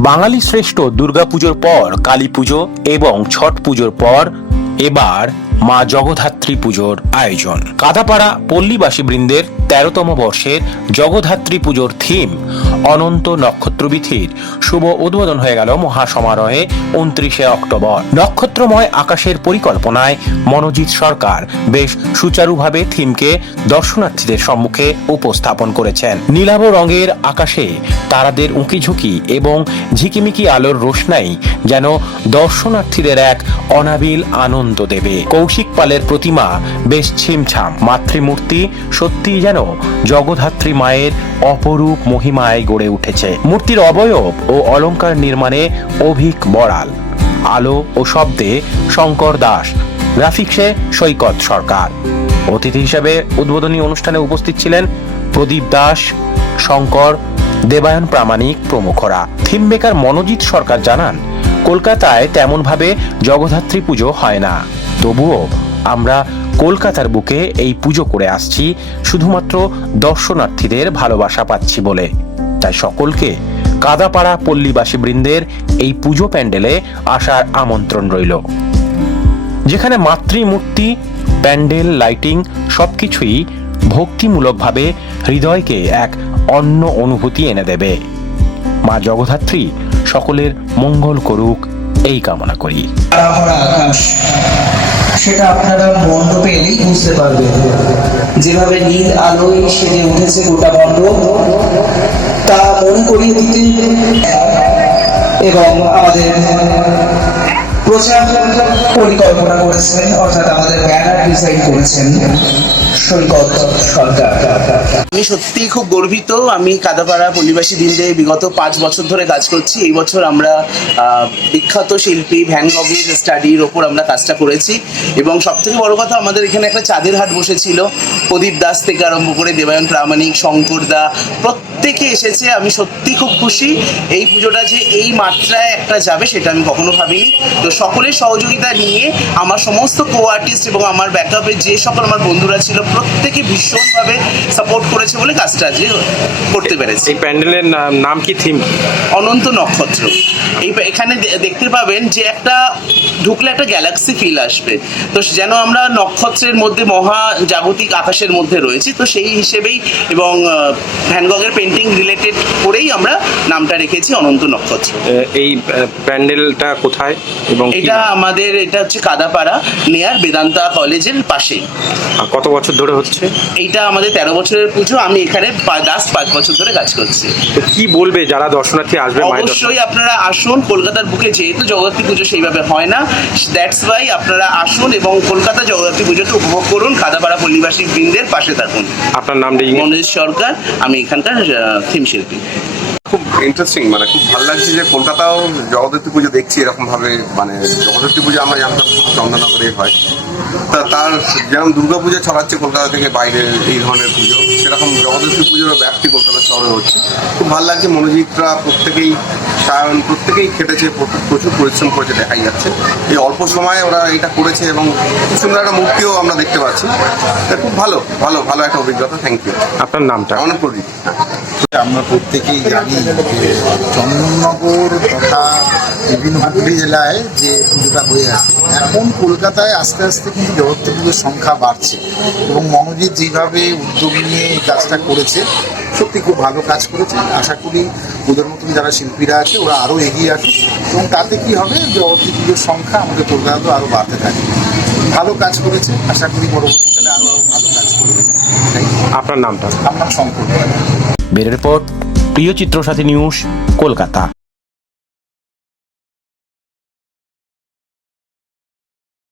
বাঙালি শ্রেষ্ঠ দুর্গাপুজোর পর কালী পুজো এবং ছট পুজোর পর এবার মা জগধাত্রী পুজোর আয়োজন। কাদাপাড়া পল্লীবাসী বৃন্দের তেরোতম বর্ষের জগধাত্রী পুজোর থিম অনন্ত নক্ষত্রবিথির শুভ উদ্বোধন হয়ে গেল মহাসমারোহে উনত্রিশে অক্টোবর। নক্ষত্রময় আকাশের পরিকল্পনায় মনোজিৎ সরকার বেশ সুচারুভাবে থিমকে দর্শনার্থীদের সম্মুখে উপস্থাপন করেছেন। নীলাভ রঙের আকাশে তারাদের উঁকিঝুঁকি এবং ঝিকিমিকি আলোর রোশনাই যেন দর্শনার্থীদের এক অনাবিল আনন্দ দেবে। কৌশিক পালের প্রতিমা বেশ ছিমছাম। মাতৃমূর্তি সত্যি যেন জগদ্ধাত্রী মায়ের অপরূপ মহিমায় গড়ে উঠেছে। মূর্তির অবয়ব ও অলংকার নির্মাণে অভিক বড়াল, আলো ও শব্দে শঙ্কর দাস গ্রাফিক্সে সৈকত সরকার। অতিথি হিসেবে উদ্বোধনী অনুষ্ঠানে উপস্থিত ছিলেন প্রদীপ দাস, শঙ্কর, দেবায়ন প্রামাণিক প্রমুখরা। থিম মেকার মনোজিৎ সরকার জানান, কলকাতায় তেমনভাবে জগদ্ধাত্রী পুজো হয় না। তবুও আমরা কলকাতার বুকে এই পুজো করে আসছি, শুধুমাত্র দর্শনার্থীদের ভালোবাসা পাচ্ছি বলে। তাই সকলকে কাদাপাড়া পল্লীবাসী বৃন্দের এই পুজো প্যান্ডেলে আসার আমন্ত্রণ রইল। যেখানে মাতৃমূর্তি, প্যান্ডেল, লাইটিং সবকিছুই ভক্তিমূলকভাবে হৃদয়কে এক অন্য অনুভূতি এনে দেবে। মা জগদ্ধাত্রী সকলের মঙ্গল করুক এই কামনা করি। আকাশ সেটা আপনারা মণ্ডপে পেলেই বুঝতে পারবেন। যেভাবে নীল আলোয় সেজে উঠেছে গোটা মণ্ডপ, তা মনে করিয়ে দিতে এবং আমাদের প্রচার পরিকল্পনা করেছেন, অর্থাৎ আমাদের ব্যানার ডিজাইন করেছেন আমি সত্যিই খুব গর্বিত। আমি কাদাপাড়া পল্লীবাসী দিনদে বিগত পাঁচ বছর ধরে কাজ করছি। এই বছর আমরা বিখ্যাত শিল্পী ভ্যান গগের স্টাডির ওপর আমরা কাজটা করেছি। এবং সব থেকে বড় কথা, আমাদের এখানে একটা চাঁদের হাট বসেছিল। প্রদীপ দাস থেকে আরম্ভ করে দেবায়ন প্রামাণিক, শঙ্কর দা, প্রত্যেকে এসেছে। আমি সত্যি খুব খুশি। এই পুজোটা যে এই মাত্রায় একটা যাবে, সেটা আমি কখনো ভাবিনি। তো সকলের সহযোগিতা নিয়ে আমার সমস্ত কো আর্টিস্ট এবং আমার ব্যাকআপে যে সকল আমার বন্ধুরা ছিল প্রত্যেকে ভীষণভাবে সাপোর্ট করেছে বলে কাজটা আজকে করতে পেরেছি। এই প্যান্ডেলের নাম কি থিম অনন্ত নক্ষত্র। এই এখানে দেখতে পাবেন যে একটা ঢুকলে একটা গ্যালাক্সি ফিল আসবে। তো যেন আমরা নক্ষত্রের মধ্যে মহা জাগতিক আকাশের মধ্যে রয়েছি তো সেই হিসেবেই এবং ভ্যানগগের পেন্টিং রিলেটেড করেই আমরা নামটা রেখেছি অনন্ত নক্ষত্র। এই প্যান্ডেলটা কোথায়? এবং এটা আমাদের এটা হচ্ছে কাদাপাড়া নেয়ার বেদান্তা কলেজের পাশেই আর কত বছর ধরে হচ্ছে? এইটা আমাদের তেরো বছরের পুজো আমি এখানে লাস্ট পাঁচ বছর ধরে কাজ করছি। তো কি বলবে যারা দর্শনার্থী আসবে অবশ্যই আপনারা আসুন কলকাতার বুকে যেহেতু জগদ্ধাত্রী পুজো সেইভাবে হয় না দ্যাটস ওয়াই আপনারা আসুন এবং কলকাতা জগদ্ধাত্রী পুজোকে উপভোগ করুন খাদাপাড়া পল্লীবাসী বৃন্দের পাশে থাকুন। আপনার নাম মনোজ সরকার আমি এখানকার থিম শিল্পী। খুব ইন্টারেস্টিং মানে খুব ভালো লাগছে যে কলকাতাও জগদ্ধাত্রী পুজো দেখছি এরকম ভাবে মানে জগদ্ধাত্রী পুজো আমরা জানতাম চন্দননগরে হয়। তা তার যেমন দুর্গা পুজো ছড়াচ্ছে কলকাতা থেকে বাইরে এই ধরনের পুজো সেরকম জগদ্ধাত্রী পুজোর ব্যাপ্তি কলকাতা শহরে হচ্ছে। খুব ভালো লাগছে মনোজিৎরা প্রত্যেকেই সায়ন প্রত্যেকেই খেটেছে প্র- প্রচুর পরিশ্রম করেছে দেখাই যাচ্ছে। এই অল্প সময়ে ওরা এটা করেছে এবং খুব সুন্দর একটা মূর্তিও আমরা দেখতে পাচ্ছি। তা খুব ভালো ভালো ভালো একটা অভিজ্ঞতা থ্যাংক ইউ আপনার নামটা? অনেক প্রদীপ আমরা প্রত্যেকেই জানি যে চন্দননগর তথা বিভিন্ন হুগলি জেলায় যে পুজোটা হয়ে আছে এখন কলকাতায় আস্তে আস্তে কিন্তু জগত্রী পুজোর সংখ্যা বাড়ছে এবং মনোজিৎ যেভাবে উদ্যোগ নিয়ে এই কাজটা করেছে সত্যি খুব ভালো কাজ করেছে। আশা করি ওদের মতন যারা শিল্পীরা আছে ওরা আরও এগিয়ে আসুক এবং তাতে কি হবে জগত্রী পুজোর সংখ্যা আমাদের কলকাতাতেও আরও বাড়তে থাকে। ভালো কাজ করেছে আশা করি পরবর্তীকালে আরও আরও ভালো কাজ করবে. আপনার নামটা? আপনার শঙ্কর। বের পর প্রিয় চিত্র সাথী নিউজ কলকাতা।